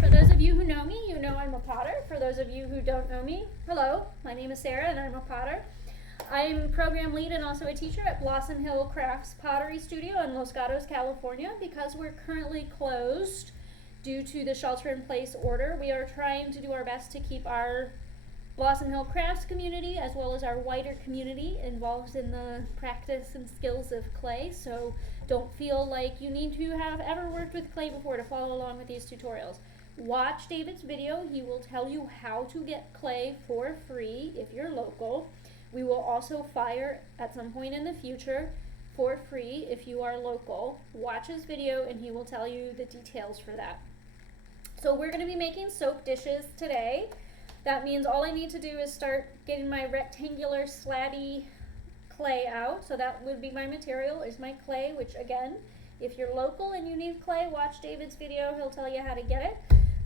For those of you who know me, you know I'm a potter. For those of you who don't know me, hello, my name is Sarah and I'm a potter. I'm program lead and also a teacher at Blossom Hill Crafts Pottery Studio in Los Gatos, California. Because we're currently closed due to the shelter-in-place order, we are trying to do our best to keep our Blossom Hill Crafts community as well as our wider community involved in the practice and skills of clay. So don't feel like you need to have ever worked with clay before to follow along with these tutorials. Watch David's video. He will tell you how to get clay for free if you're local. We will also fire at some point in the future for free if you are local. Watch his video and he will tell you the details for that. So we're going to be making soap dishes today. That means all I need to do is start getting my rectangular slabby clay out. So that would be my material, is my clay, which again, if you're local and you need clay, watch David's video. He'll tell you how to get it.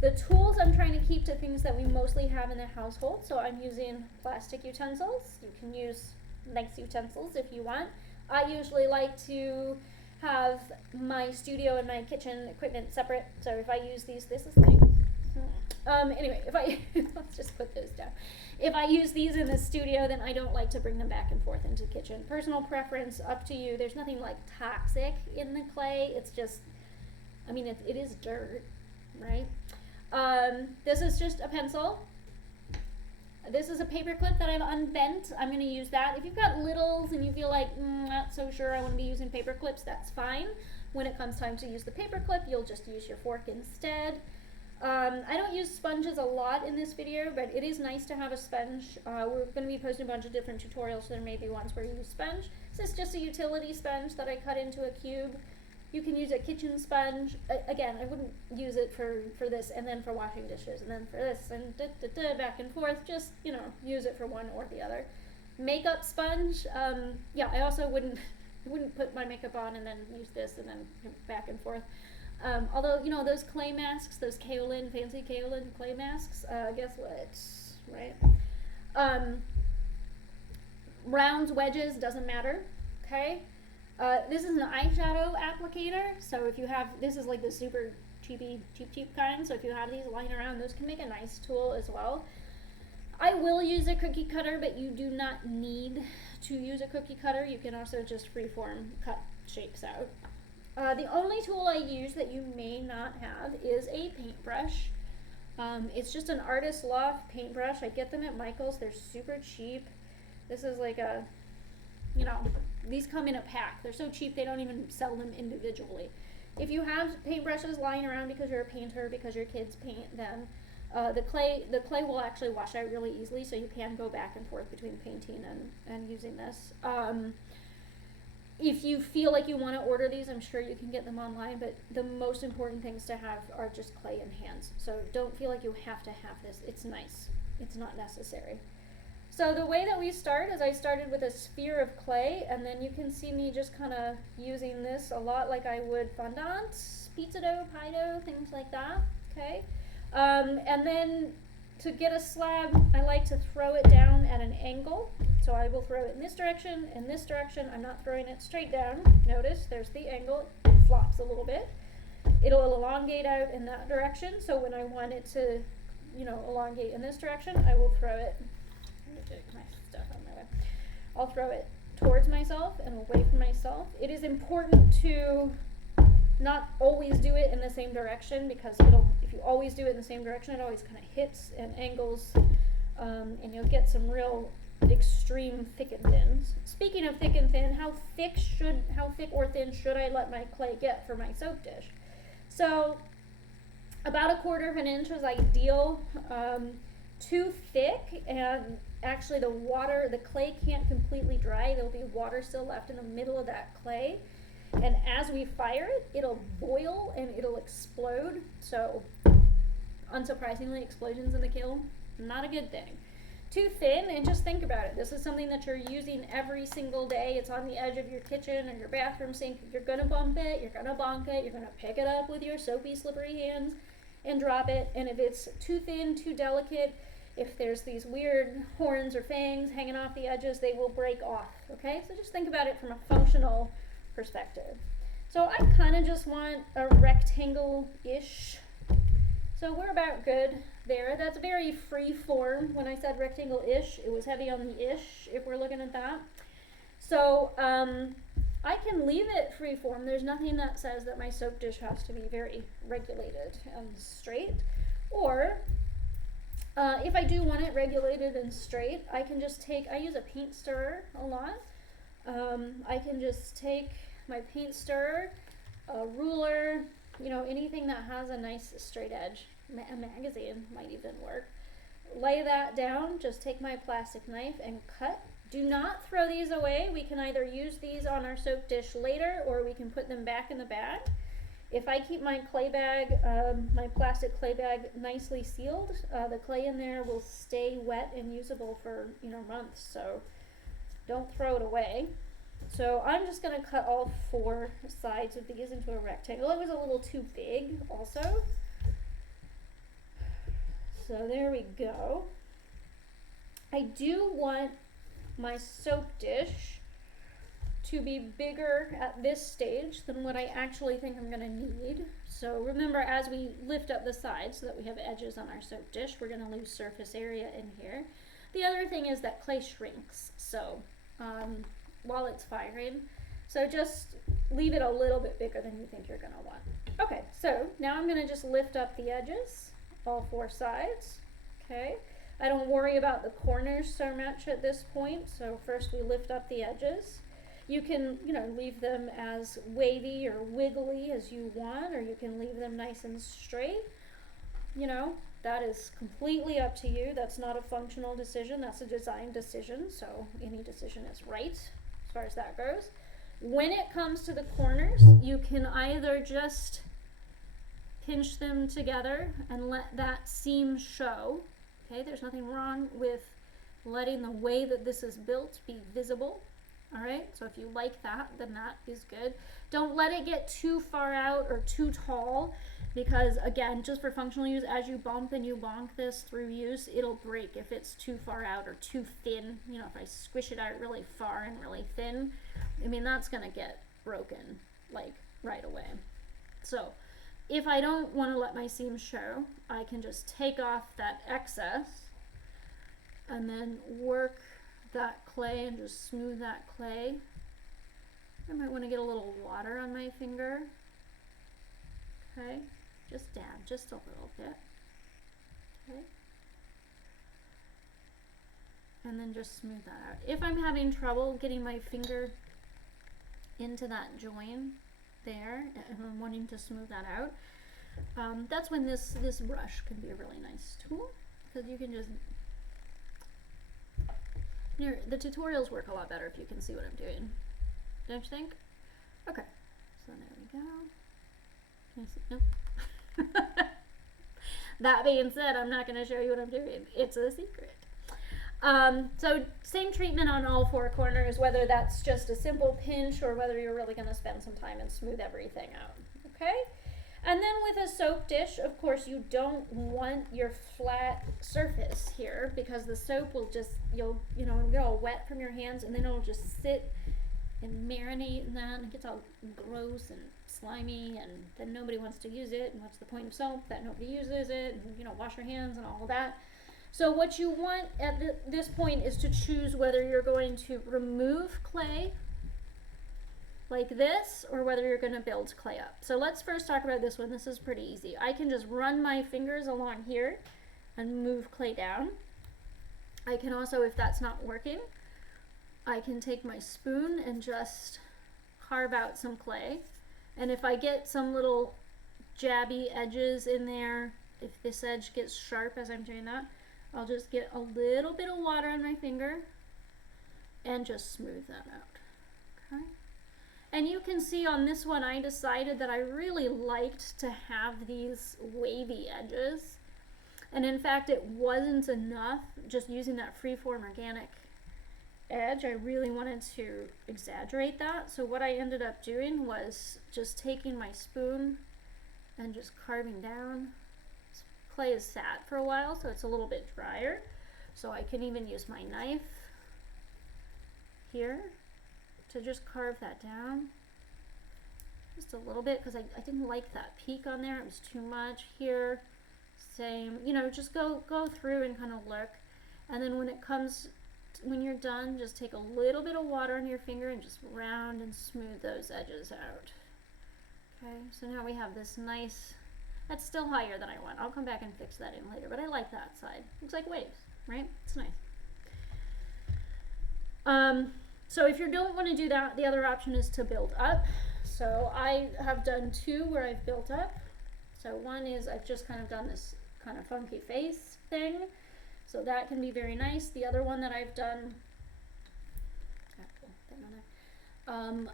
The tools I'm trying to keep to things that we mostly have in the household. So I'm using plastic utensils. You can use nice utensils if you want. I usually like to have my studio and my kitchen equipment separate. So if I use these, this is like, anyway, if I, let's just put those down. If I use these in the studio, then I don't like to bring them back and forth into the kitchen. Personal preference, up to you. There's nothing like toxic in the clay. It's just, I mean, it is dirt, right? This is just a pencil. This is a paper clip that I've unbent. I'm going to use that. If you've got littles and you feel like, not so sure I want to be using paper clips, that's fine. When it comes time to use the paper clip, you'll just use your fork instead. I don't use sponges a lot in this video, but it is nice to have a sponge. We're going to be posting a bunch of different tutorials, so there may be ones where you use sponge. This is just a utility sponge that I cut into a cube. You can use a kitchen sponge. Again, I wouldn't use it for this and then for washing dishes and then for this and back and forth. Just, you know, use it for one or the other. Makeup sponge. Yeah, I also wouldn't put my makeup on and then use this and then back and forth. Although, you know, those clay masks, those kaolin, fancy kaolin clay masks, guess what, right? Rounds, wedges, doesn't matter, okay? This is an eyeshadow applicator, so if you have, this is like the super cheap kind, so if you have these lying around, those can make a nice tool as well. I will use a cookie cutter, but you do not need to use a cookie cutter. You can also just freeform cut shapes out. The only tool I use that you may not have is a paintbrush. It's just an Artist Loft paintbrush. I get them at Michael's. They're super cheap. This is like a, you know, these come in a pack. They're so cheap they don't even sell them individually. If you have paintbrushes lying around because you're a painter, because your kids paint them, the clay will actually wash out really easily, so you can go back and forth between painting and using this. If you feel like you want to order these, I'm sure you can get them online, but the most important things to have are just clay and hands. So don't feel like you have to have this. It's nice. It's not necessary. So the way that we start is I started with a sphere of clay, and then you can see me just kind of using this a lot like I would fondant, pizza dough, pie dough, things like that, okay? And then to get a slab, I like to throw it down at an angle. So I will throw it in this direction, in this direction. I'm not throwing it straight down. Notice there's the angle. It flops a little bit. It'll elongate out in that direction. So when I want it to, you know, elongate in this direction, I will throw it. I'm gonna take my stuff on my way. I'll throw it towards myself and away from myself. It is important to not always do it in the same direction, because if you always do it in the same direction, it always kind of hits and angles, and you'll get some real extreme thick and thins. Speaking of thick and thin, how thick or thin should I let my clay get for my soap dish? So about 1/4 of an inch is ideal. Too thick, and actually the clay can't completely dry. There'll be water still left in the middle of that clay. And as we fire it, it'll boil and it'll explode. So unsurprisingly, explosions in the kiln, not a good thing. Too thin, and just think about it. This is something that you're using every single day. It's on the edge of your kitchen or your bathroom sink. You're gonna bump it, you're gonna bonk it, you're gonna pick it up with your soapy, slippery hands and drop it. And if it's too thin, too delicate, if there's these weird horns or fangs hanging off the edges, they will break off, okay? So just think about it from a functional perspective. So I kind of just want a rectangle-ish So we're about good there. That's very free form. When I said rectangle-ish, it was heavy on the ish if we're looking at that. So I can leave it free form. There's nothing that says that my soap dish has to be very regulated and straight. Or if I do want it regulated and straight, I can just I use a paint stirrer a lot. I can just take my paint stirrer, a ruler, anything that has a nice straight edge. A magazine might even work. Lay that down, just take my plastic knife and cut. Do not throw these away. We can either use these on our soap dish later, or we can put them back in the bag. If I keep my clay bag, my plastic clay bag nicely sealed, the clay in there will stay wet and usable for months, so don't throw it away. So I'm just going to cut all 4 sides of these into a rectangle. It was a little too big also. So there we go. I do want my soap dish to be bigger at this stage than what I actually think I'm going to need. So remember, as we lift up the sides so that we have edges on our soap dish, we're going to lose surface area in here. The other thing is that clay shrinks, so while it's firing, so just leave it a little bit bigger than you think you're going to want. Okay, so now I'm going to just lift up the edges, all 4 sides. Okay, I don't worry about the corners so much at this point, so first we lift up the edges. You can, leave them as wavy or wiggly as you want, or you can leave them nice and straight. That is completely up to you. That's not a functional decision, that's a design decision, so any decision is right as far as that goes. When it comes to the corners, you can either just pinch them together and let that seam show. Okay, there's nothing wrong with letting the way that this is built be visible. All right, so if you like that, then that is good. Don't let it get too far out or too tall, because again, just for functional use, as you bump and you bonk this through use, it'll break if it's too far out or too thin. If I squish it out really far and really thin, that's gonna get broken like right away. So if I don't want to let my seam show, I can just take off that excess and then work that clay and just smooth that clay. I might want to get a little water on my finger. Okay, just dab just a little bit. Okay, and then just smooth that out. If I'm having trouble getting my finger into that join there and I'm wanting to smooth that out, that's when this brush can be a really nice tool, because you can just the tutorials work a lot better if you can see what I'm doing, don't you think? Okay, so there we go. Can you see? Nope. That being said, I'm not going to show you what I'm doing. It's a secret. So same treatment on all 4 corners, whether that's just a simple pinch or whether you're really going to spend some time and smooth everything out. Okay? And then with a soap dish, of course, you don't want your flat surface here, because the soap will just, it'll get all wet from your hands, and then it'll just sit and marinate in that, and it gets all gross and slimy, and then nobody wants to use it, and what's the point of soap that nobody uses it, and wash your hands and all of that. So what you want at this point is to choose whether you're going to remove clay like this, or whether you're going to build clay up. So let's first talk about this one. This is pretty easy. I can just run my fingers along here and move clay down. I can also, if that's not working, I can take my spoon and just carve out some clay. And if I get some little jabby edges in there, if this edge gets sharp as I'm doing that, I'll just get a little bit of water on my finger and just smooth that out. Okay. And you can see on this one, I decided that I really liked to have these wavy edges. And in fact, it wasn't enough just using that freeform organic edge. I really wanted to exaggerate that. So what I ended up doing was just taking my spoon and just carving down. Clay is sat for a while, so it's a little bit drier. So I can even use my knife here to just carve that down just a little bit, because I didn't like that peak on there. It was too much here. same. You know, just go through and kind of look. And then when you're done, just take a little bit of water on your finger and just round and smooth those edges out. Okay, so now we have this nice, that's still higher than I want. I'll come back and fix that in later, but I like that side. Looks like waves, right? It's nice. So if you don't want to do that, the other option is to build up. So I have done two where I've built up. So one is I've just kind of done this kind of funky face thing. So that can be very nice. The other one that I've done,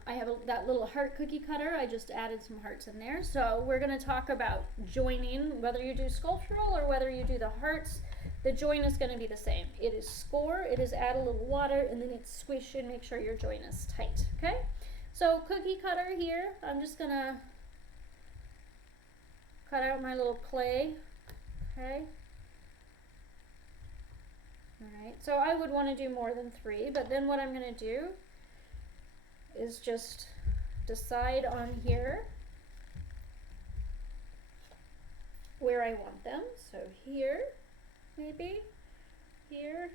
I have that little heart cookie cutter. I just added some hearts in there. So we're going to talk about joining, whether you do sculptural or whether you do the hearts. The join is going to be the same. It is score, it is add a little water, and then it's squish and make sure your join is tight. Okay? So cookie cutter here, I'm just going to cut out my little clay. Okay? Alright, so I would want to do more than 3, but then what I'm going to do is just decide on here where I want them. So here, maybe, here,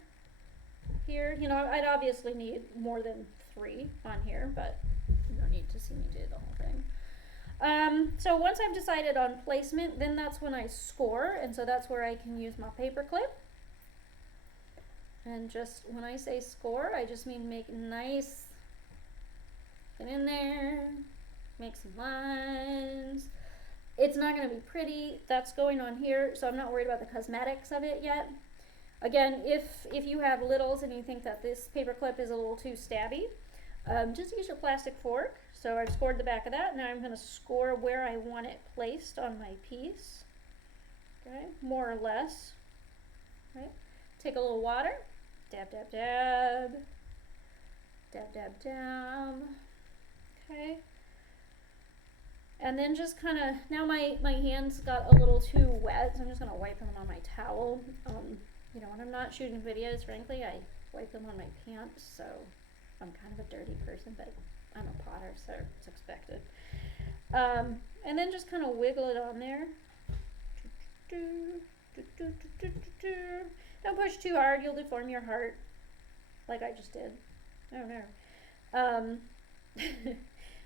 here. You know, I'd obviously need more than 3 on here, but you don't need to see me do the whole thing. So once I've decided on placement, then that's when I score, and so that's where I can use my paper clip. And just when I say score, I just mean make nice, get in there, make some lines. It's not going to be pretty, that's going on here, so I'm not worried about the cosmetics of it yet. Again, if you have littles and you think that this paper clip is a little too stabby, just use your plastic fork. So I've scored the back of that. Now I'm going to score where I want it placed on my piece. Okay, more or less. Right. Take a little water, dab, dab, dab, dab, dab, dab. Okay. And then just kind of, now my hands got a little too wet, so I'm just going to wipe them on my towel. You know, when I'm not shooting videos, frankly, I wipe them on my pants, so I'm kind of a dirty person, but I'm a potter, so it's expected. And then just kind of wiggle it on there. Don't push too hard, you'll deform your heart, like I just did. Oh no.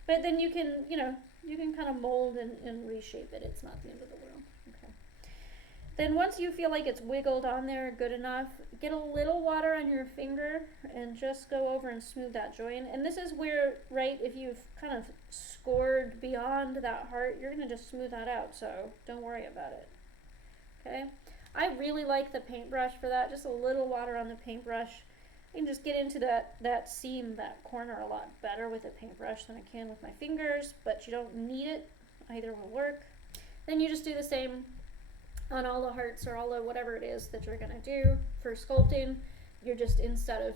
But then you can, you know, you can kind of mold and reshape it. It's not the end of the world. Okay. Then once you feel like it's wiggled on there good enough, get a little water on your finger and just go over and smooth that join. And this is where, right, if you've kind of scored beyond that heart, you're going to just smooth that out. So don't worry about it. Okay. I really like the paintbrush for that. Just a little water on the paintbrush. I can just get into that seam, that corner a lot better with a paintbrush than I can with my fingers, but you don't need it. Either will work. Then you just do the same on all the hearts or all the whatever it is that you're gonna do for sculpting. You're just, instead of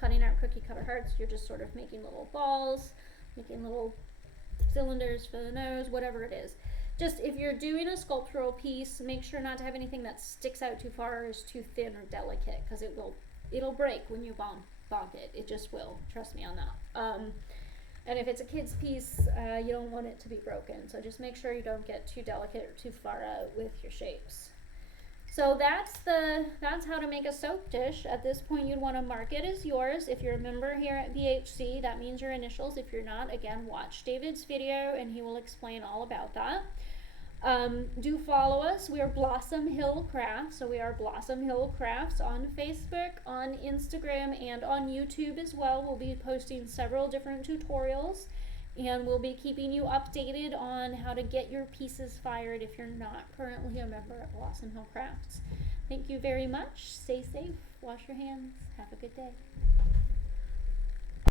cutting out cookie cutter hearts, you're just sort of making little balls, making little cylinders for the nose, whatever it is. Just if you're doing a sculptural piece, make sure not to have anything that sticks out too far or is too thin or delicate, because it'll break when you bonk it. It just will. Trust me on that. And if it's a kid's piece, you don't want it to be broken. So just make sure you don't get too delicate or too far out with your shapes. So that's how to make a soap dish. At this point, you'd want to mark it as yours. If you're a member here at BHC, that means your initials. If you're not, again, watch David's video and he will explain all about that. Do follow us. We are Blossom Hill Crafts. So we are Blossom Hill Crafts on Facebook, on Instagram, and on YouTube as well. We'll be posting several different tutorials, and we'll be keeping you updated on how to get your pieces fired if you're not currently a member at Blossom Hill Crafts. Thank you very much. Stay safe. Wash your hands. Have a good day.